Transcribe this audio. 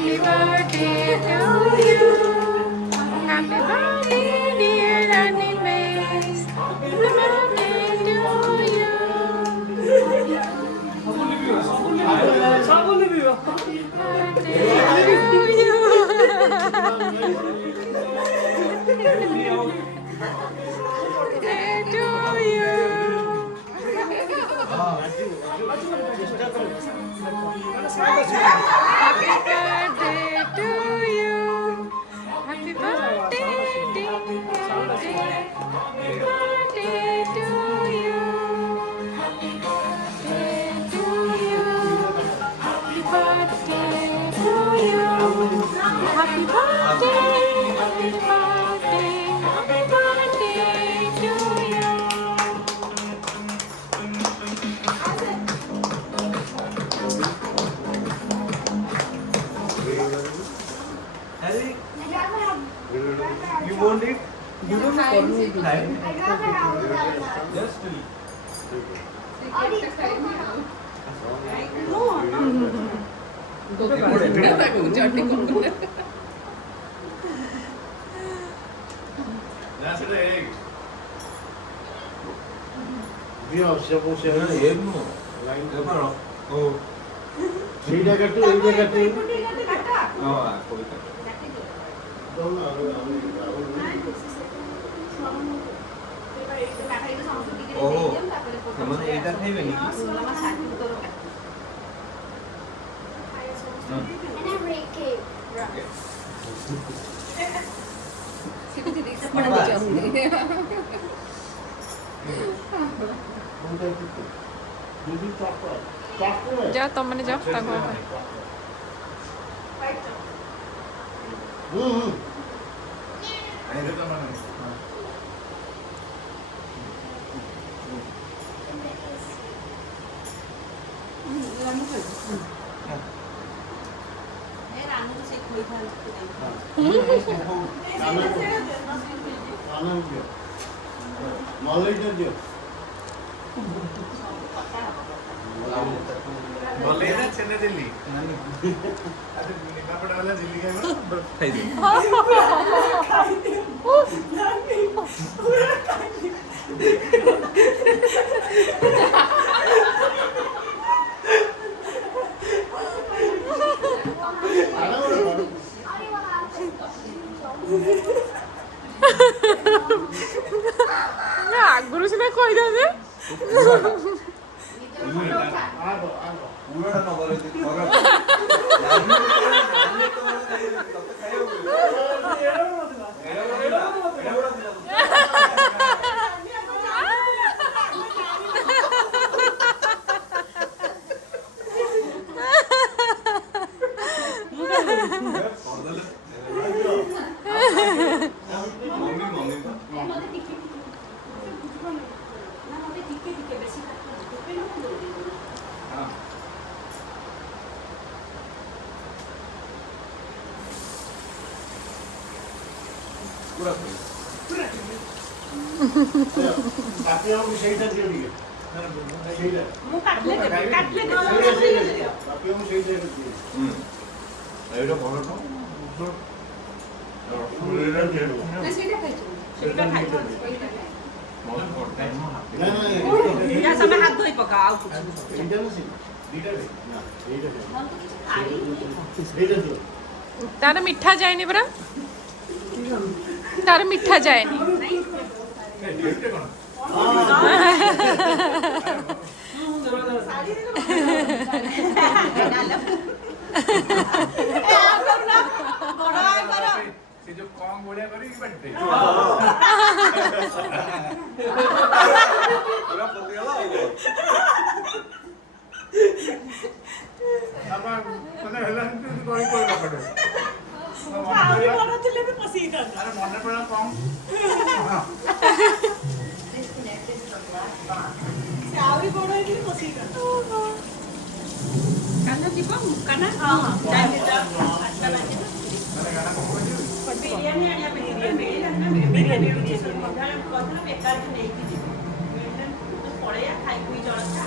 Happy birthday to you. Happy birthday, dear Animes. Happy birthday to you. You want it? You don't have to time. Just to eat. That's the egg. Yeah, simple, simple. Egg no. Oh. Three day cut to eight day cut to. Oh, कोई कर. ओहो ସେମାନେ ଏଇଟା ଖାଇବେନି କି? ଯାଅ ତମମାନେ ଯାଅ ତାଙ୍କ बोलेगा चने दिल्ली अरे निकापड़ा वाला दिल्ली का खाई दे ଆଗରୁ ସିନା କହିଥାନ୍ତେ पूरा ना बोले मगर पूरा ताकि हम ସେଇଟା ଦିଅ ଟିକେ ସେଇଟା ମୁଁ କାଟଲେ ତାକि हम ସେଇଟା ଦିଅ ଏଇଟା ଭଲ ତ ନା ସେଇଟା ଖାଇଛୁ ସେଇଟା ଖାଇଛୁ ମନେ ପଡେ ନା ନା ୟା ସାମେ ହାତ ଧୋଇ ପକା ଆଉ କିଛି এইটা না ଦିଟା ନା এইটা ସେଇଟା ଦିଅ ତାର ମିଠା ଯାଏନି ପରା ତାର ମିଠା ଯାଏନି ସେ ଯୋଉ କମ ବଢିଆ କରିକି ବାଟେ ପୁରା ପକେଇଲା ଆପଣ ମାନେ ହେଲା କିନ୍ତୁ କରି ପଡିଲା ପଡେ ଆହୁରି ବଡ଼ ଥିଲେ ବି ପଶିକି ଥାନ୍ତା ଆରେ ମନେ ପଡିଲା କମ ସେ ଆହୁରି ବଡ଼ ହେଇକି ପଶିକି ଥାନ୍ତା କାନ ଯିବ କାନ ହଁ ବିରିୟାନୀ ଆଣିବା ପାଇଁ ବିରିୟାନୀ ବେକାର ନେଇକି ଯିବ ପଳେଇବା ଖାଇ ପିଇ ଜଳଖିଆ